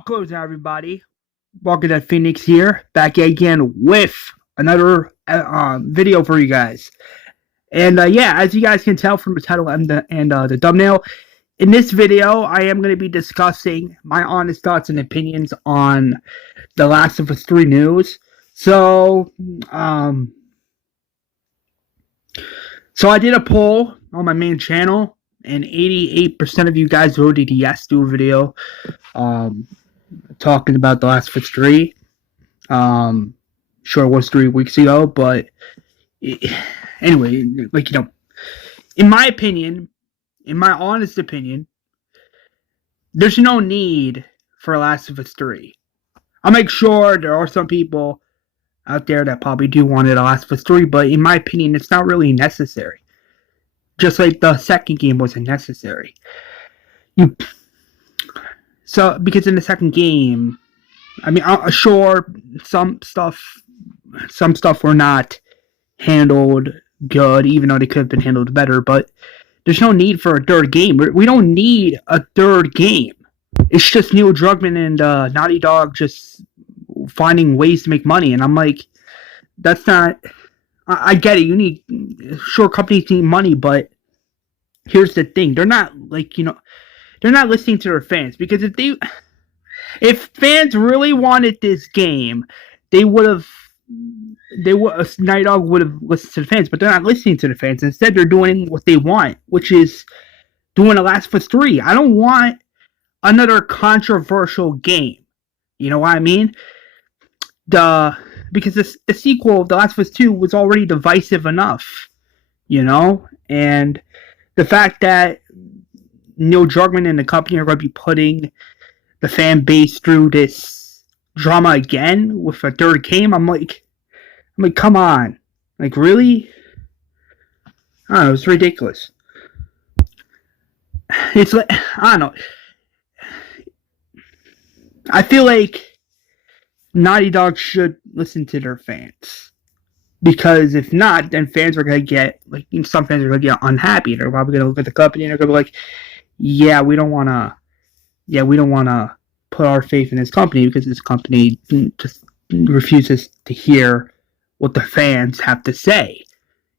What goes on, everybody? Welcome to Phoenix here, back again with another video for you guys. And yeah, as you guys can tell from the title and the thumbnail, in this video, I am going to be discussing my honest thoughts and opinions on The Last of Us 3 news. So I did a poll on my main channel, and 88% of you guys voted yes to a video talking about The Last of Us 3. Sure, it was 3 weeks ago, but anyway, in my opinion, in my honest opinion, there's no need for Last of Us 3. I'll make sure there are some people out there that probably do want it, Last of Us 3, but in my opinion, it's not really necessary. Just like the second game wasn't necessary. Because in the second game, I mean, sure, some stuff were not handled good, even though they could have been handled better, but there's no need for a third game. We don't need a third game. It's just Neil Druckmann and Naughty Dog just finding ways to make money, and I'm like, that's not... I get it, sure, companies need money, but here's the thing, they're not, they're not listening to their fans, because if fans really wanted this game, Naughty Dog would have listened to the fans, but they're not listening to the fans. Instead, they're doing what they want, which is doing The Last of Us 3. I don't want another controversial game. You know what I mean? Because the sequel, The Last of Us 2, was already divisive enough, and the fact that Neil Druckmann and the company are going to be putting the fan base through this drama again with a third game, I'm like, come on, really? I don't know, it's ridiculous. It's like, I don't know. I feel like Naughty Dog should listen to their fans, because if not, then fans are going to get, some fans are going to get unhappy. They're probably going to look at the company and they're going to be like, yeah, we don't want to put our faith in this company, because this company just refuses to hear what the fans have to say,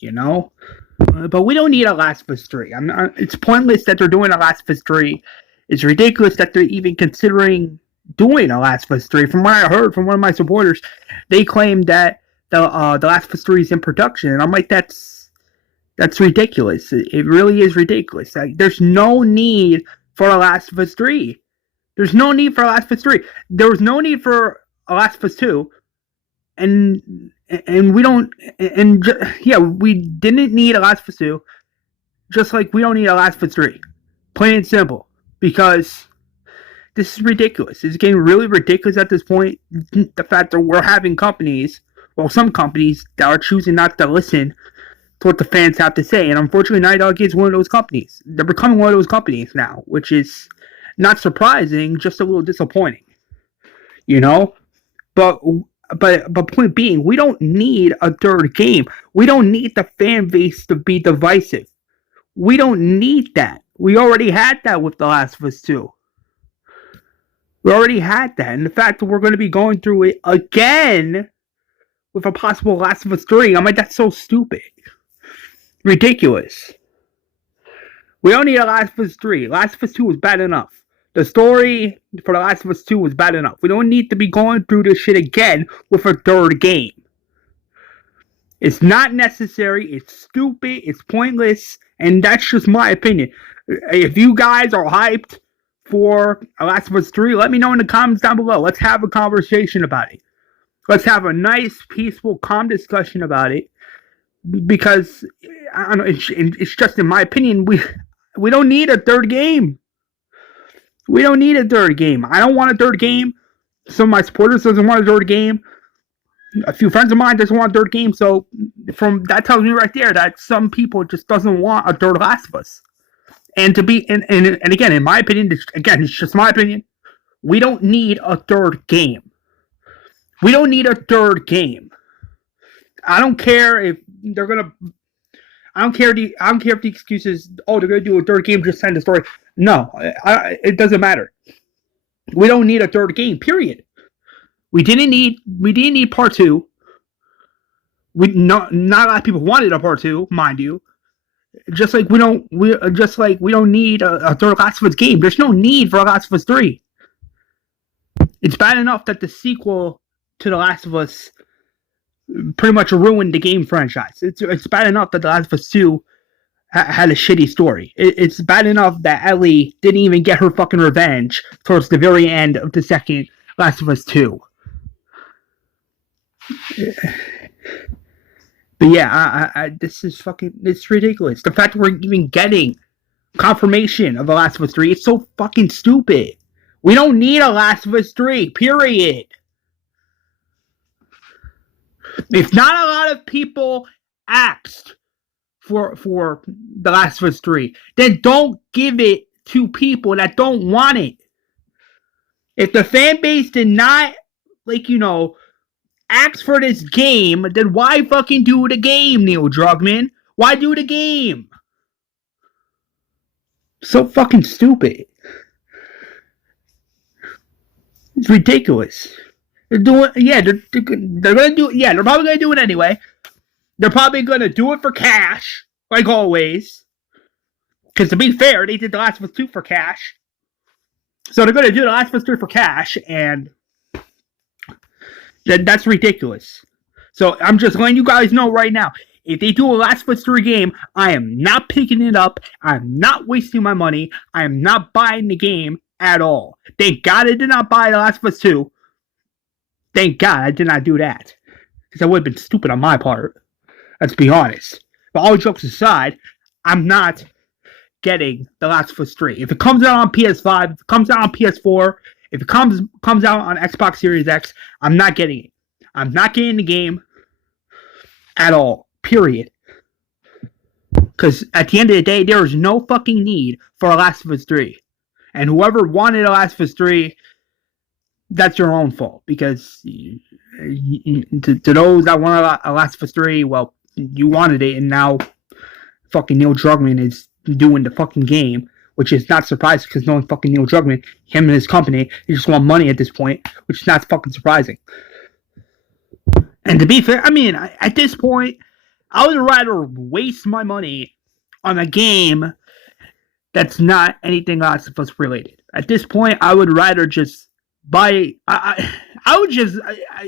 But we don't need a Last of Us 3. It's pointless that they're doing a Last of Us 3. It's ridiculous that they're even considering doing a Last of Us 3. From what I heard from one of my supporters, they claimed that the Last of Us 3 is in production, and I'm like, that's ridiculous. It really is ridiculous. There's no need for a Last of Us 3. There's no need for a Last of Us 3. There was no need for a Last of Us 2, and we don't, we didn't need a Last of Us 2, just like we don't need a Last of Us 3. Plain and simple. Because this is ridiculous. It's getting really ridiculous at this point. The fact that we're having some companies that are choosing not to listen to what the fans have to say. And unfortunately, Naughty Dog is one of those companies. They're becoming one of those companies now, which is not surprising, just a little disappointing. But point being, we don't need a third game. We don't need the fan base to be divisive. We don't need that. We already had that with The Last of Us 2. We already had that. And the fact that we're going to be going through it again with a possible Last of Us 3, I'm like, that's so stupid. Ridiculous. We don't need a Last of Us 3. Last of Us 2 was bad enough. The story for The Last of Us 2 was bad enough. We don't need to be going through this shit again with a third game. It's not necessary. It's stupid. It's pointless. And that's just my opinion. If you guys are hyped for The Last of Us 3, let me know in the comments down below. Let's have a conversation about it. Let's have a nice, peaceful, calm discussion about it. Because, I don't know, it's just in my opinion, we don't need a third game. We don't need a third game. I don't want a third game. Some of my supporters doesn't want a third game. A few friends of mine doesn't want a third game. So that tells me right there that some people just doesn't want a third Last of Us. And again, in my opinion, it's just my opinion, we don't need a third game. We don't need a third game. I don't care if they're gonna. I don't care if the excuse is, oh, they're gonna do a third game, just send the story. No, it doesn't matter. We don't need a third game, period. We didn't need part two. Not a lot of people wanted a part two, mind you. Just like we don't need a third Last of Us game. There's no need for a Last of Us 3. It's bad enough that the sequel to The Last of Us pretty much ruined the game franchise. It's bad enough that The Last of Us 2 had a shitty story. It's bad enough that Ellie didn't even get her fucking revenge towards the very end of the second Last of Us 2. But yeah, this is fucking, it's ridiculous. The fact that we're even getting confirmation of The Last of Us 3, it's so fucking stupid. We don't need a Last of Us 3, period. If not a lot of people asked for The Last of Us 3, then don't give it to people that don't want it. If the fan base did not, ask for this game, then why fucking do the game, Neil Druckmann? Why do the game? So fucking stupid. It's ridiculous. They're doing, they're gonna do, they're probably gonna do it anyway. They're probably gonna do it for cash, like always. Because to be fair, they did The Last of Us 2 for cash. So they're gonna do The Last of Us 3 for cash, and that's ridiculous. So I'm just letting you guys know right now, if they do a Last of Us 3 game, I am not picking it up. I'm not wasting my money. I am not buying the game at all. Thank God I did not buy The Last of Us 2. Thank God I did not do that. Because that would have been stupid on my part. Let's be honest. But all jokes aside, I'm not getting The Last of Us 3. If it comes out on PS5, if it comes out on PS4, if it comes out on Xbox Series X, I'm not getting it. I'm not getting the game at all. Period. Because at the end of the day, there is no fucking need for a Last of Us 3. And whoever wanted a Last of Us 3, that's your own fault. Because to those that want a Last of Us 3, well, you wanted it, and now fucking Neil Druckmann is doing the fucking game, which is not surprising because knowing fucking Neil Druckmann, him and his company, they just want money at this point, which is not fucking surprising. And to be fair, I mean, at this point, I would rather waste my money on a game that's not anything Last of Us related. At this point, I would rather just buy. I would just,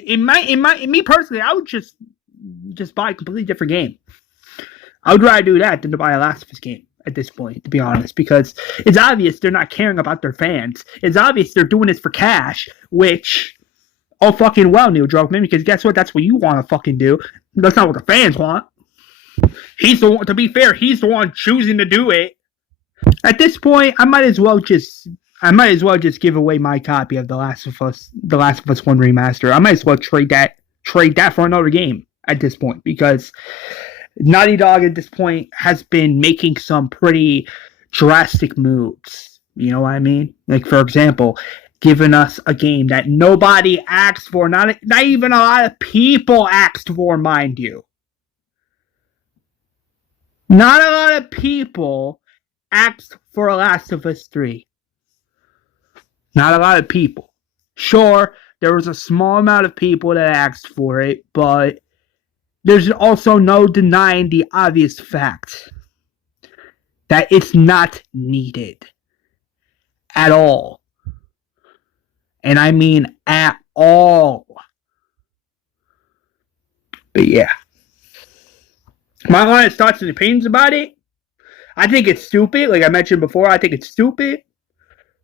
in me personally, I would just buy a completely different game. I would rather do that than to buy a Last of Us game at this point, to be honest, because it's obvious they're not caring about their fans. It's obvious they're doing this for cash, which, oh fucking well, Neil Druckmann, because guess what? That's what you want to fucking do. That's not what the fans want. He's the one, to be fair, he's the one choosing to do it. At this point, I might as well just give away my copy of The Last of Us 1 remaster. I might as well trade that for another game at this point, because Naughty Dog at this point has been making some pretty drastic moves. You know what I mean? Like, for example, giving us a game that nobody asked for, not even a lot of people asked for, mind you. Not a lot of people asked for a Last of Us 3. Not a lot of people. Sure, there was a small amount of people that asked for it, but there's also no denying the obvious fact that it's not needed at all. And I mean at all. But yeah. My honest thoughts and opinions about it, I think it's stupid. Like I mentioned before, I think it's stupid,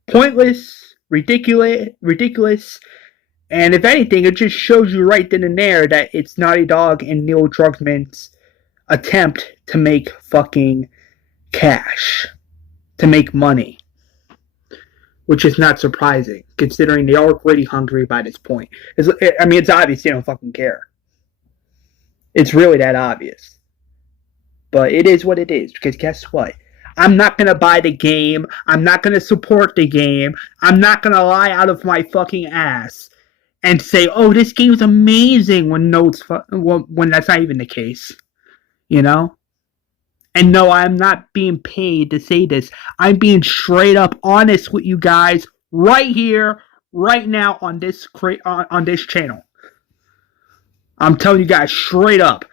pointless, ridiculous. And if anything, it just shows you right then and there that it's Naughty Dog and Neil Druckmann's attempt to make fucking cash. To make money. Which is not surprising, considering they are pretty hungry by this point. It's obvious they don't fucking care. It's really that obvious. But it is what it is, because guess what? I'm not going to buy the game. I'm not going to support the game. I'm not going to lie out of my fucking ass and say, oh, this game's amazing when that's not even the case. You know? And no, I'm not being paid to say this. I'm being straight up honest with you guys right here, right now on this channel. I'm telling you guys straight up.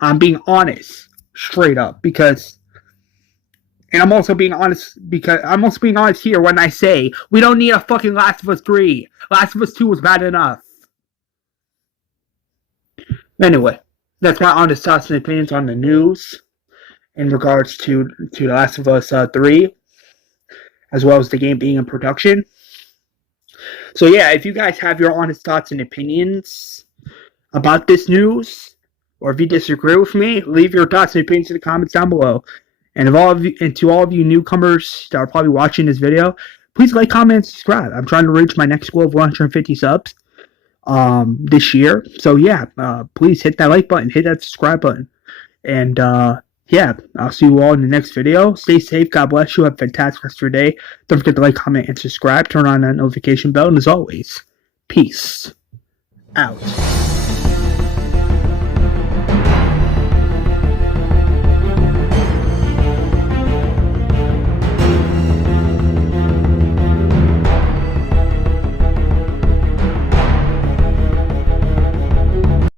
I'm being honest, straight up, because, and I'm also being honest here when I say we don't need a fucking Last of Us 3. Last of Us 2 was bad enough. Anyway, that's my honest thoughts and opinions on the news in regards to The Last of Us 3, as well as the game being in production. So yeah, if you guys have your honest thoughts and opinions about this news, or if you disagree with me, leave your thoughts and opinions in the comments down below. And to all of you newcomers that are probably watching this video, please like, comment, and subscribe. I'm trying to reach my next goal of 150 subs this year. So yeah, please hit that like button, hit that subscribe button. And yeah, I'll see you all in the next video. Stay safe. God bless you. Have a fantastic rest of your day. Don't forget to like, comment, and subscribe. Turn on that notification bell. And as always, peace out.